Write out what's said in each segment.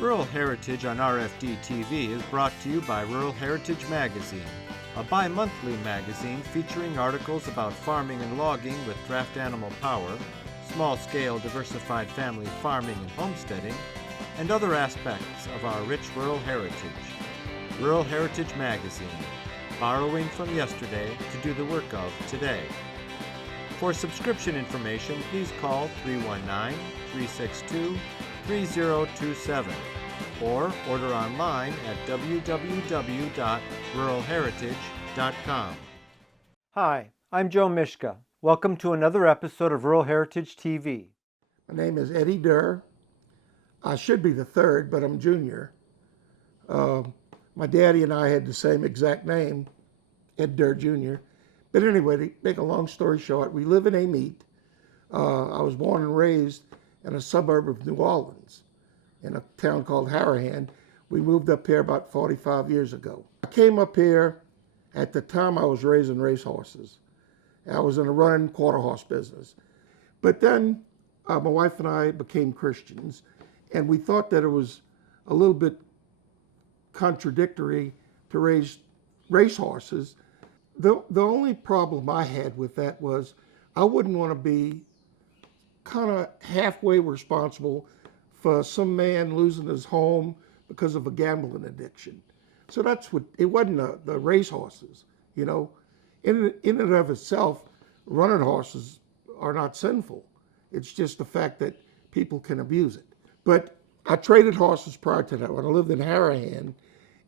Rural Heritage on RFD TV is brought to you by Rural Heritage Magazine, a bi-monthly magazine featuring articles about farming and logging with draft animal power, small-scale diversified family farming and homesteading, and other aspects of our rich rural heritage. Rural Heritage Magazine, borrowing from yesterday to do the work of today. For subscription information, please call 319-362-3027 or order online at www.ruralheritage.com. Hi, I'm Joe Mishka. Welcome to another episode of Rural Heritage TV. My name is Eddie Durr. I should be the third, but I'm junior. My daddy and I had the same exact name, Ed Durr Jr. But anyway, to make a long story short, we live in Amite. I was born and raised in a suburb of New Orleans, in a town called Harahan. We moved up here about 45 years ago. I came up here at the time I was raising racehorses. I was in a running quarter horse business. But then my wife and I became Christians, and we thought that it was a little bit contradictory to raise racehorses. The only problem I had with that was I wouldn't want to be kind of halfway responsible for some man losing his home because of a gambling addiction. So that's what, it wasn't the racehorses, you know. In and of itself, running horses are not sinful. It's just the fact that people can abuse it. But I traded horses prior to that. When I lived in Harahan,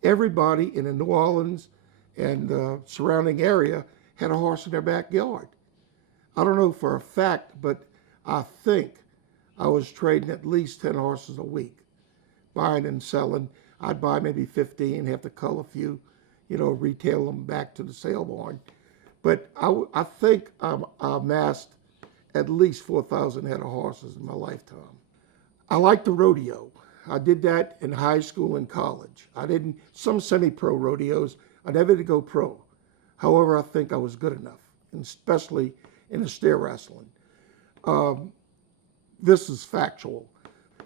everybody in the New Orleans and the surrounding area had a horse in their backyard. I don't know for a fact, but I think I was trading at least 10 horses a week, buying and selling. I'd buy maybe 15, have to cull a few, retail them back to the sale barn. But I think I amassed at least 4,000 head of horses in my lifetime. I like the rodeo. I did that in high school and college. Some semi-pro rodeos, I never did go pro. However, I think I was good enough, especially in the steer wrestling. This is factual.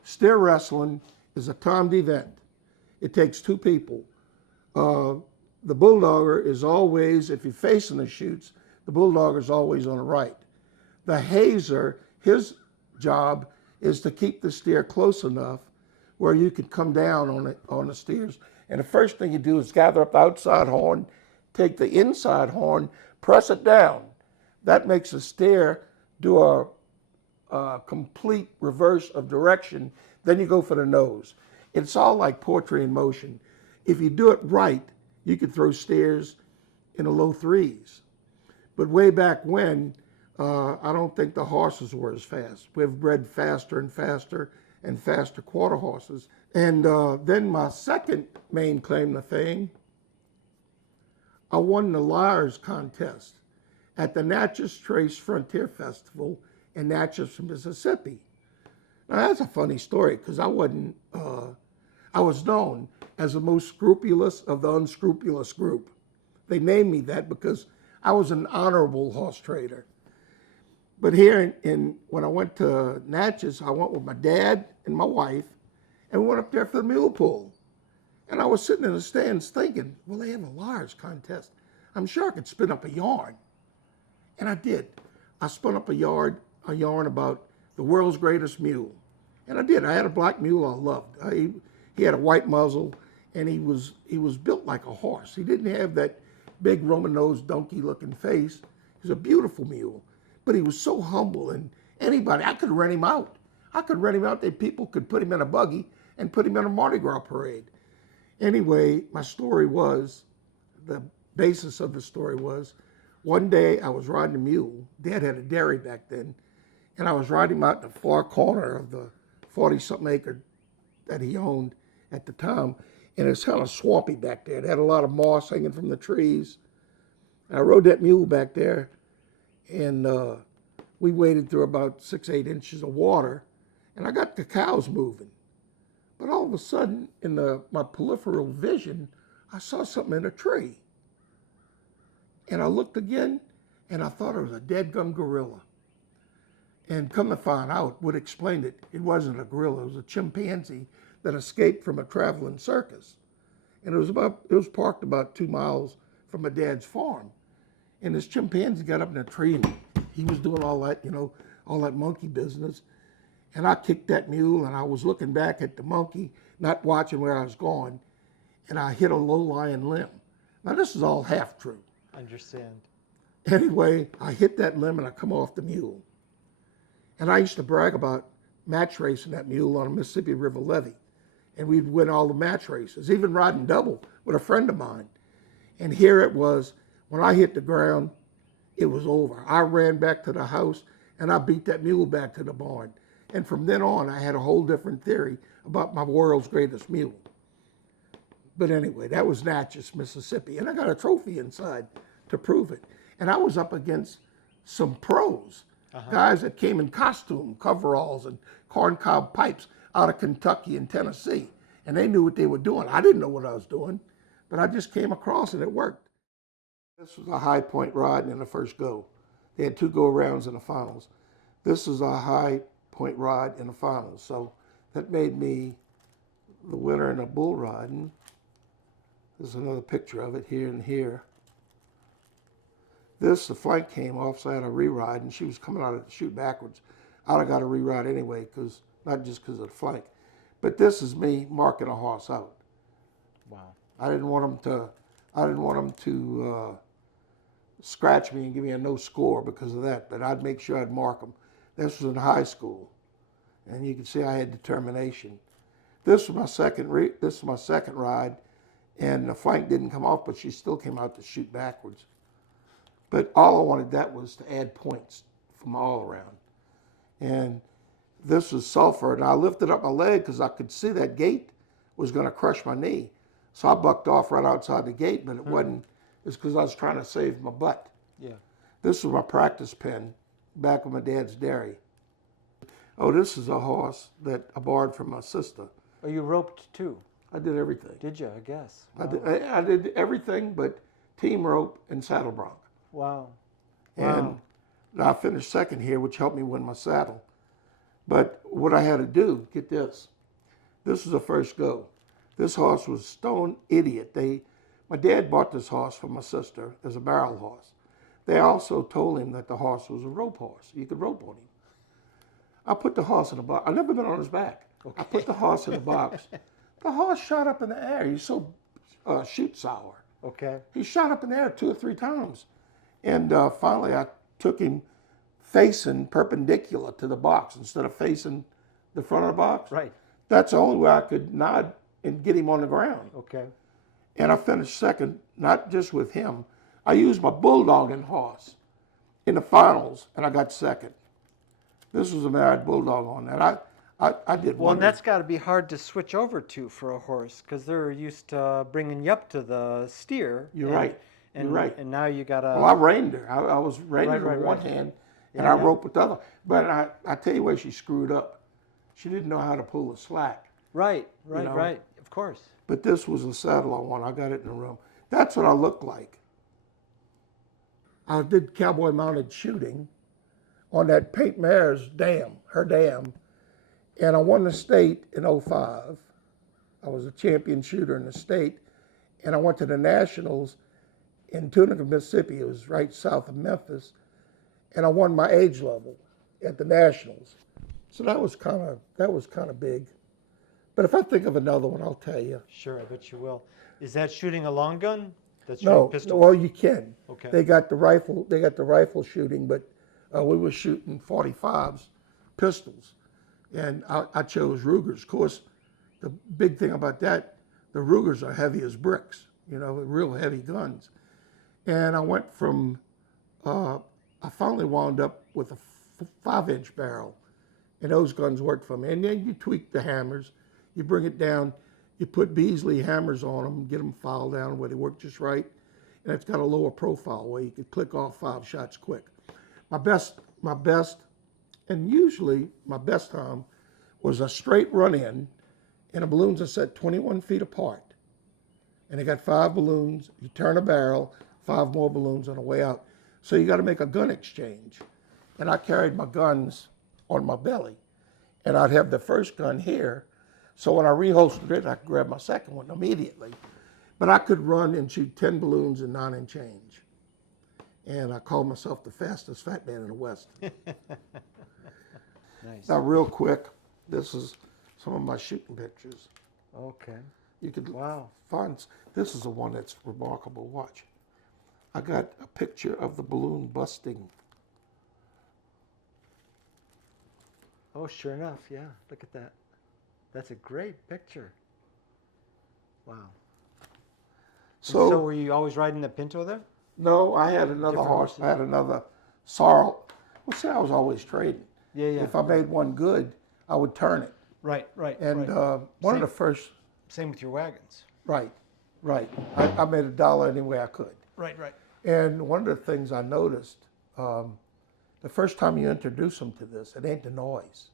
Steer wrestling is a timed event. It takes two people. The bulldogger is always, if you're facing the chutes, the bulldogger is always on the right. The hazer, his job is to keep the steer close enough where you could come down on the steers. And the first thing you do is gather up the outside horn, take the inside horn, press it down. That makes the steer do a complete reverse of direction. Then you go for the nose. It's all like poetry in motion. If you do it right, you could throw steers in the low threes. But way back when, I don't think the horses were as fast. We've bred faster and faster and faster quarter horses. And then my second main claim to fame, I won the Lyres contest at the Natchez Trace Frontier Festival in Natchez, Mississippi. Now that's a funny story because I was known as the most scrupulous of the unscrupulous group. They named me that because I was an honorable horse trader. But here when I went to Natchez, I went with my dad and my wife, and we went up there for the mule pull. And I was sitting in the stands thinking, well, they have a Lyres contest. I'm sure I could spin up a yarn. And I did. I spun up a yarn about the world's greatest mule. And I did. I had a black mule I loved. He had a white muzzle, and he was built like a horse. He didn't have that big Roman-nosed donkey-looking face. He was a beautiful mule. But he was so humble, and I could rent him out. People could put him in a buggy and put him in a Mardi Gras parade. Anyway, the basis of the story was, one day I was riding a mule. Dad had a dairy back then, and I was riding him out in the far corner of the 40-something acre that he owned at the time, and it's kind of swampy back there. It had a lot of moss hanging from the trees. And I rode that mule back there, and we waded through about 6-8 inches of water, and I got the cows moving. But all of a sudden, in my peripheral vision, I saw something in a tree. And I looked again, and I thought it was a dead-gum gorilla. And come to find out what explained it, it wasn't a gorilla, it was a chimpanzee that escaped from a traveling circus. And it was parked about 2 miles from my dad's farm. And this chimpanzee got up in a tree and he was doing all that, all that monkey business. And I kicked that mule and I was looking back at the monkey, not watching where I was going, and I hit a low-lying limb. Now this is all half true. Understand. Anyway, I hit that limb and I come off the mule. And I used to brag about match racing that mule on a Mississippi River levee. And we'd win all the match races, even riding double with a friend of mine. And here it was, when I hit the ground, it was over. I ran back to the house and I beat that mule back to the barn. And from then on, I had a whole different theory about my world's greatest mule. But anyway, that was Natchez, Mississippi. And I got a trophy inside to prove it. And I was up against some pros, guys that came in costume, coveralls, and corncob pipes out of Kentucky and Tennessee. And they knew what they were doing. I didn't know what I was doing, but I just came across and it worked. This was a high point ride in the first go. They had 2 go-arounds in the finals. This is a high point ride in the finals. So that made me the winner in a bull riding. There's another picture of it here and here. The flank came off, so I had a re-ride, and she was coming out of the chute backwards. I'd have got a re-ride anyway, not just because of the flank. But this is me marking a horse out. Wow. I didn't want them to scratch me and give me a no score because of that, but I'd make sure I'd mark them. This was in high school, and you can see I had determination. This was my second ride, and the flank didn't come off, but she still came out to chute backwards. But all I wanted that was to add points from all around. And this was sulfur, and I lifted up my leg because I could see that gate was going to crush my knee. So I bucked off right outside the gate, but it wasn't. It's because I was trying to save my butt. Yeah. This was my practice pen back of my dad's dairy. Oh, this is a horse that I borrowed from my sister. Oh, you roped too? I did everything. Did you? I guess. Wow. I did everything but team rope and saddle bronc. Wow. And I finished second here, which helped me win my saddle. But what I had to do, get this. This was the first go. This horse was stone idiot. My dad bought this horse for my sister as a barrel horse. They also told him that the horse was a rope horse. You could rope on him. I put the horse in a box. I've never been on his back. Okay. I put the horse in a box. The horse shot up in the air. He's so shoot sour. Okay. He shot up in the air 2 or 3 times. And finally, I took him facing perpendicular to the box instead of facing the front of the box. Right. That's the only way I could nod and get him on the ground. Okay. And I finished second, not just with him. I used my bulldogging horse in the finals, and I got second. This was a married bulldog on that. I did well. one. That's got to be hard to switch over to for a horse because they're used to bringing you up to the steer. You're right. And, You're right. And now you got to. Well, I reined her. I was reining her with one hand, and I roped with the other. But I tell you where she screwed up. She didn't know how to pull the slack. Right. know? Right. Of course. But this was the saddle I won. I got it in the room. That's what I looked like. I did cowboy mounted shooting on that Paint Mare's dam, her dam, and I won the state in '05. I was a champion shooter in the state, and I went to the nationals in Tunica, Mississippi. It was right south of Memphis, and I won my age level at the nationals. So that was kind of big. But if I think of another one, I'll tell you. Sure, I bet you will. Is that shooting a long gun? That's shooting pistols? Well, you can. Okay. They got the rifle shooting, but we were shooting .45s, pistols, and I chose Rugers. Of course, the big thing about that, the Rugers are heavy as bricks, real heavy guns. And I went from, I finally wound up with a 5-inch barrel, and those guns worked for me. And then you tweak the hammers, you bring it down, you put Beasley hammers on them, get them filed down where they work just right, and it's got a lower profile where you could click off 5 shots quick. My best, and usually my best time was a straight run in, and the balloons are set 21 feet apart. And they got 5 balloons, you turn a barrel, 5 more balloons on the way out. So you got to make a gun exchange. And I carried my guns on my belly. And I'd have the first gun here. So when I reholstered it, I could grab my second one immediately. But I could run and shoot 10 balloons in 9 and change. And I called myself the fastest fat man in the West. Nice. Now, real quick, this is some of my shooting pictures. Okay. You could Wow. find, this is the one that's remarkable. Watch. I got a picture of the balloon busting. Oh, sure enough, yeah. Look at that. That's a great picture. Wow. So were you always riding the Pinto there? No, I had another Different horse. horses? I had another sorrel. Well, see, I was always trading. Yeah, yeah. If I made one good, I would turn it. Right, right, And right. one of the first, Same with your wagons. right. I made $1 any way I could. Right, right. And one of the things I noticed, the first time you introduce them to this, it ain't the noise.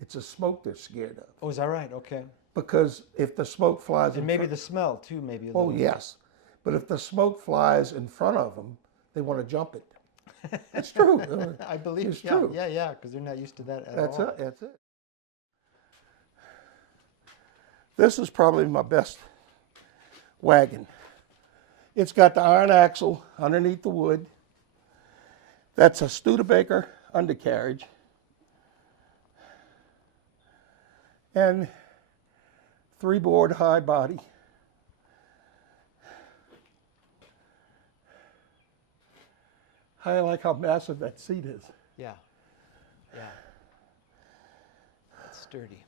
It's the smoke they're scared of. Oh, is that right? Okay. Because if the smoke flies And in maybe front, the smell too, maybe a oh little. yes, but if the smoke flies in front of them, they want to jump it. It's true. I believe It's yeah, true. Yeah, yeah, because they're not used to that at That's all. it. That's it. This is probably my best wagon. It's got the iron axle underneath the wood. That's a Studebaker undercarriage. And 3-board high body. I like how massive that seat is. Yeah. Yeah. It's sturdy.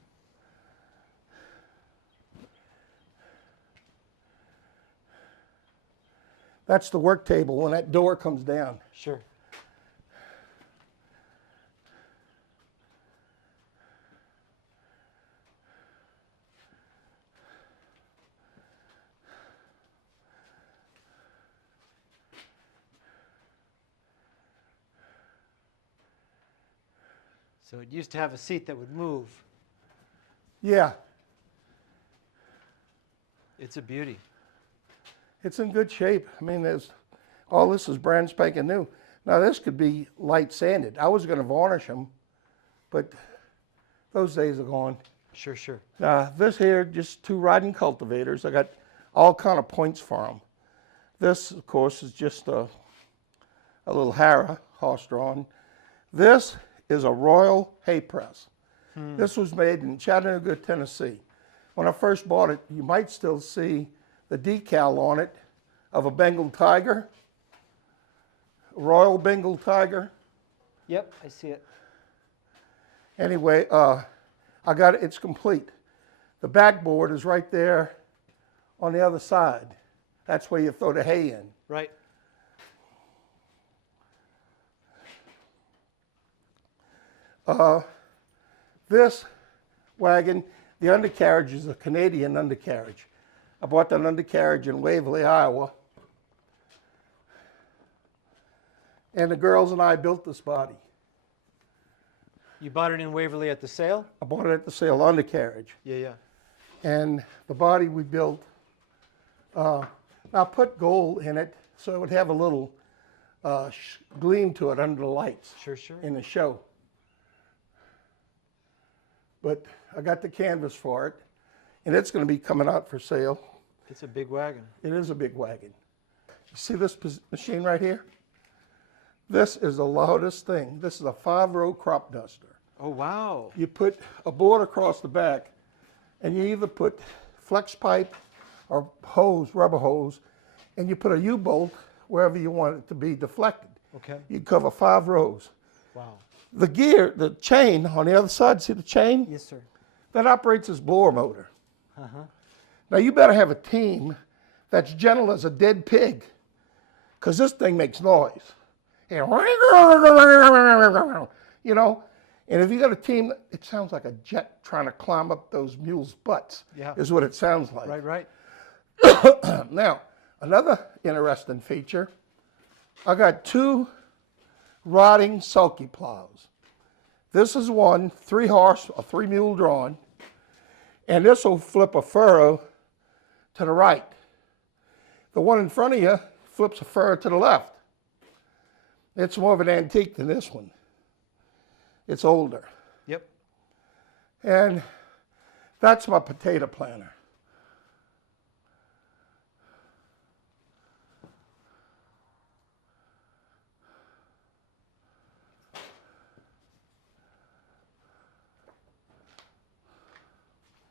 That's the work table when that door comes down. Sure. So it used to have a seat that would move. Yeah, It's a beauty. it's in good shape. I mean, all this is brand spanking new. Now this could be light sanded. I was going to varnish them, but those days are gone. Sure, sure. This here, just 2 riding cultivators. I got all kind of points for them. This, of course, is just a little Harrah, horse-drawn. This is a Royal hay press. This was made in Chattanooga, Tennessee. When I first bought it, you might still see the decal on it of a Bengal tiger, Royal Bengal tiger. Yep, I see it. Anyway, I got it, it's complete. The backboard is right there on the other side. That's where you throw the hay in. Right. This wagon, the undercarriage is a Canadian undercarriage. I bought that undercarriage in Waverly, Iowa. And the girls and I built this body. You bought it in Waverly at the sale? I bought it at the sale, undercarriage. Yeah, yeah. And the body we built, I put gold in it so it would have a little gleam to it under the lights Sure, sure. in the show. But I got the canvas for it, and it's going to be coming out for sale. It's a big wagon. It is a big wagon. You see this machine right here? This is the loudest thing. This is a 5-row crop duster. Oh, wow. You put a board across the back, and you either put flex pipe or hose, rubber hose, and you put a U-bolt wherever you want it to be deflected. Okay. You cover 5 rows. Wow. The gear, the chain on the other side, see the chain? Yes, sir. That operates as blower motor. Uh-huh. Now you better have a team that's gentle as a dead pig, because this thing makes noise. You know, and if you got a team, it sounds like a jet trying to climb up those mules' butts, Yeah. is what it sounds like. Right, right. Now, another interesting feature, I got 2 rotting sulky plows. This is one 3-horse or 3-mule drawn, and this will flip a furrow to the right. The one in front of you flips a furrow to the left. It's more of an antique than this one. It's older. Yep. And That's my potato planter.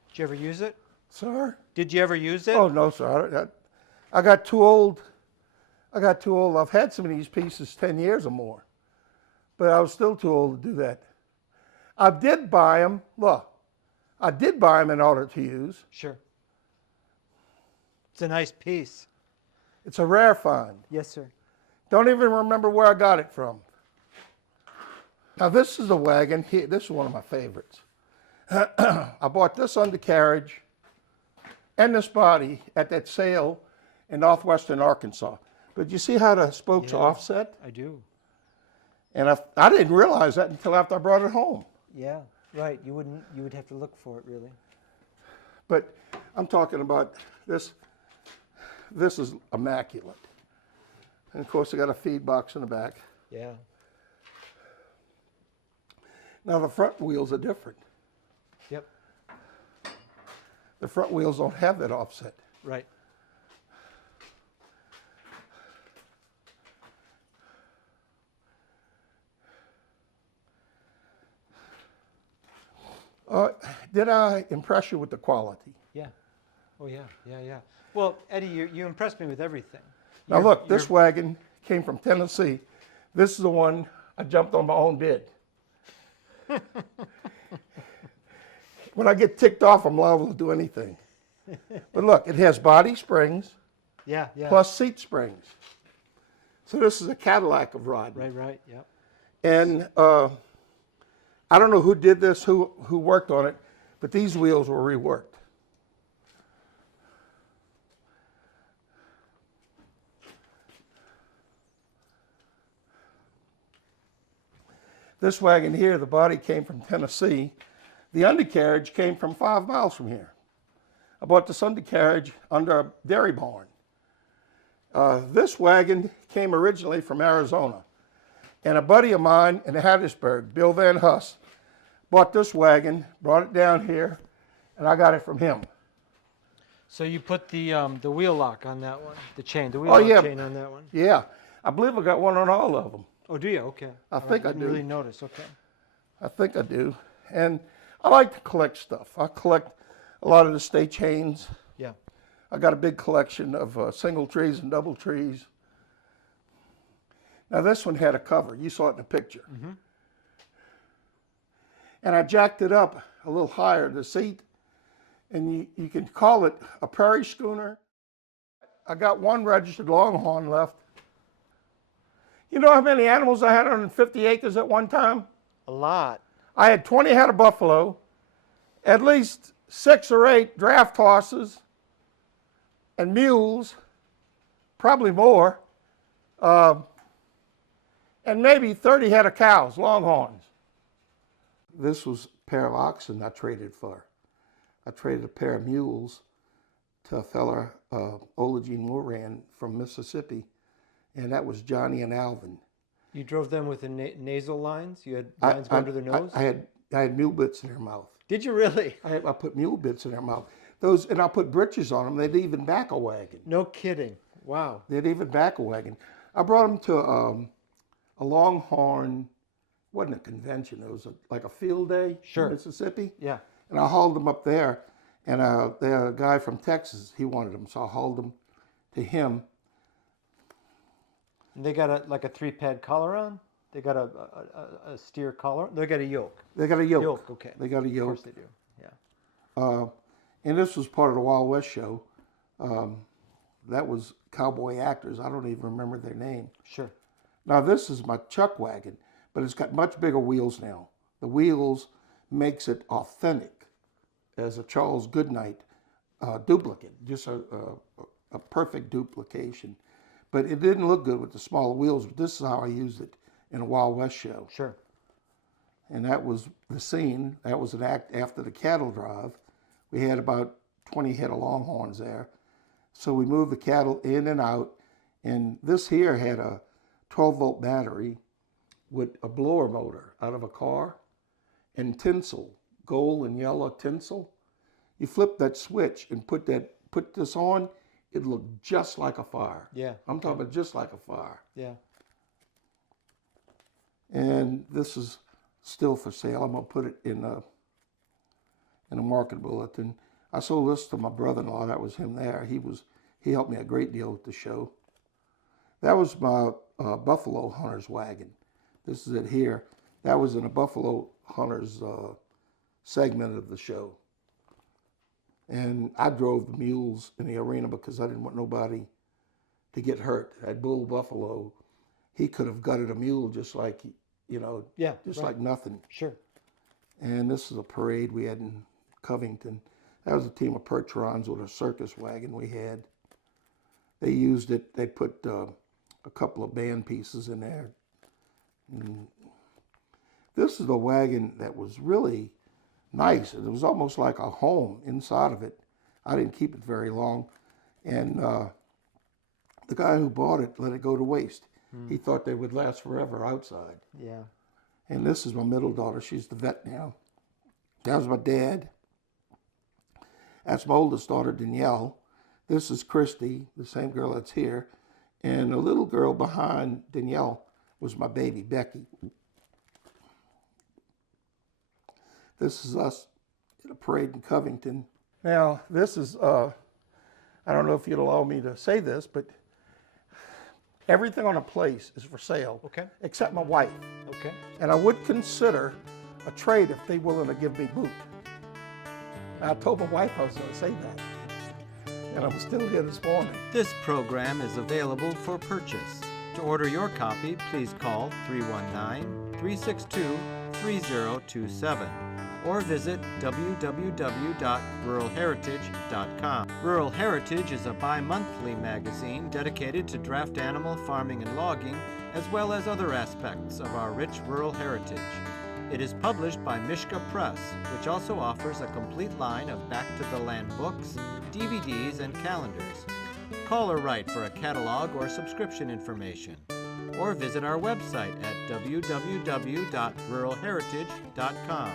Did you ever use it? Sir? Did you ever use it? Oh, no, sir. I got too old. I got too old. I've had some of these pieces 10 years or more, but I was still too old to do that. I did buy them. Look, I did buy them in order to use. Sure. It's a nice piece. It's a rare find. Yes, sir. Don't even remember where I got it from. Now, this is a wagon. This is one of my favorites. I bought this undercarriage and this body at that sale in northwestern Arkansas. But you see how the spokes are offset? I do. And I didn't realize that until after I brought it home. Yeah, right. You would have to look for it, really. But I'm talking about this. This is immaculate. And of course, I got a feed box in the back. Yeah. Now the front wheels are different. Yep. The front wheels don't have that offset. Right. Did I impress you with the quality? Yeah. Oh, yeah. Yeah, yeah. Well, Eddie, you impressed me with everything. Now look, this wagon came from Tennessee. This is the one I jumped on my own bid. When I get ticked off, I'm liable to do anything. But look, it has body springs Yeah, yeah. plus seat springs. So this is a Cadillac of riding. Right, right. Yeah. And I don't know who did this, who worked on it, but these wheels were reworked. This wagon here, the body came from Tennessee. The undercarriage came from 5 miles from here. I bought this undercarriage under a dairy barn. This wagon came originally from Arizona. And a buddy of mine in Hattiesburg, Bill Van Huss, bought this wagon, brought it down here, and I got it from him. So you put the wheel lock on that one, the chain, the wheel Oh, lock yeah. chain on that one? Yeah, I believe I got one on all of them. Oh, do you? Okay. I think I didn't do. really notice. Okay. I think I do. And I like to collect stuff. I collect a lot of the state chains. Yeah. I got a big collection of single trees and double trees. Now this one had a cover. You saw it in the picture. Mm-hmm. And I jacked it up a little higher, the seat, and you can call it a prairie schooner. I got one registered Longhorn left. You know how many animals I had on 50 acres at one time? A lot. I had 20 head of buffalo, at least 6 or 8 draft horses and mules, probably more, and maybe 30 head of cows, Longhorns. This was a pair of oxen I traded for. I traded a pair of mules to a fella, Ola Gene Moran from Mississippi, and that was Johnny and Alvin. You drove them with the nasal lines? You had lines go under their nose? I had mule bits in their mouth. Did you really? I put mule bits in their mouth. Those, and I put britches on them. They'd even back a wagon. No kidding. Wow. They'd even back a wagon. I brought them to a Longhorn, wasn't a convention, it was like a field day Sure. in Mississippi. Yeah. And I hauled them up there, and they had a guy from Texas, he wanted them, so I hauled them to him. And they got a 3-pad collar on? They got a steer collar? They got a yoke. They got a yoke. Yoke, okay. They got a yoke. Of course they do, yeah. And this was part of the Wild West show. That was cowboy actors. I don't even remember their name. Sure. Now this is my chuck wagon, but it's got much bigger wheels now. The wheels makes it authentic as a Charles Goodnight duplicate, just a perfect duplication. But it didn't look good with the smaller wheels, but this is how I used it in a Wild West show. Sure. And that was the scene. That was an act after the cattle drive. We had about 20 head of Longhorns there. So we moved the cattle in and out. And this here had a 12-volt battery with a blower motor out of a car and tinsel, gold and yellow tinsel. You flip that switch and put this on, it looked just like a fire. Yeah. I'm talking about just like a fire. Yeah. And this is still for sale. I'm gonna put it in a market bulletin. I sold this to my brother-in-law. That was him there. He helped me a great deal with the show. That was my Buffalo Hunter's wagon. This is it here. That was in a Buffalo Hunter's segment of the show. And I drove the mules in the arena because I didn't want nobody to get hurt. That bull buffalo, he could have gutted a mule just like, just like nothing. Sure. And this is a parade we had in Covington. That was a team of Percherons with a circus wagon we had. They used it. They put a couple of band pieces in there. And this is a wagon that was really nice. It was almost like a home inside of it. I didn't keep it very long. And the guy who bought it let it go to waste. He thought they would last forever outside. Yeah. And this is my middle daughter. She's the vet now. That was my dad. That's my oldest daughter, Danielle. This is Christy, the same girl that's here. And the little girl behind Danielle was my baby, Becky. This is us at a parade in Covington. Now, this is, I don't know if you'd allow me to say this, but everything on a place is for sale. Okay. Except my wife. Okay. And I would consider a trade if they willing to give me boot. I told my wife I was going to say that. And I'm still here this morning. This program is available for purchase. To order your copy, please call 319-362-3027 or visit www.ruralheritage.com. Rural Heritage is a bi-monthly magazine dedicated to draft animal farming and logging, as well as other aspects of our rich rural heritage. It is published by Mishka Press, which also offers a complete line of back-to-the-land books, DVDs, and calendars. Call or write for a catalog or subscription information, or visit our website at www.ruralheritage.com.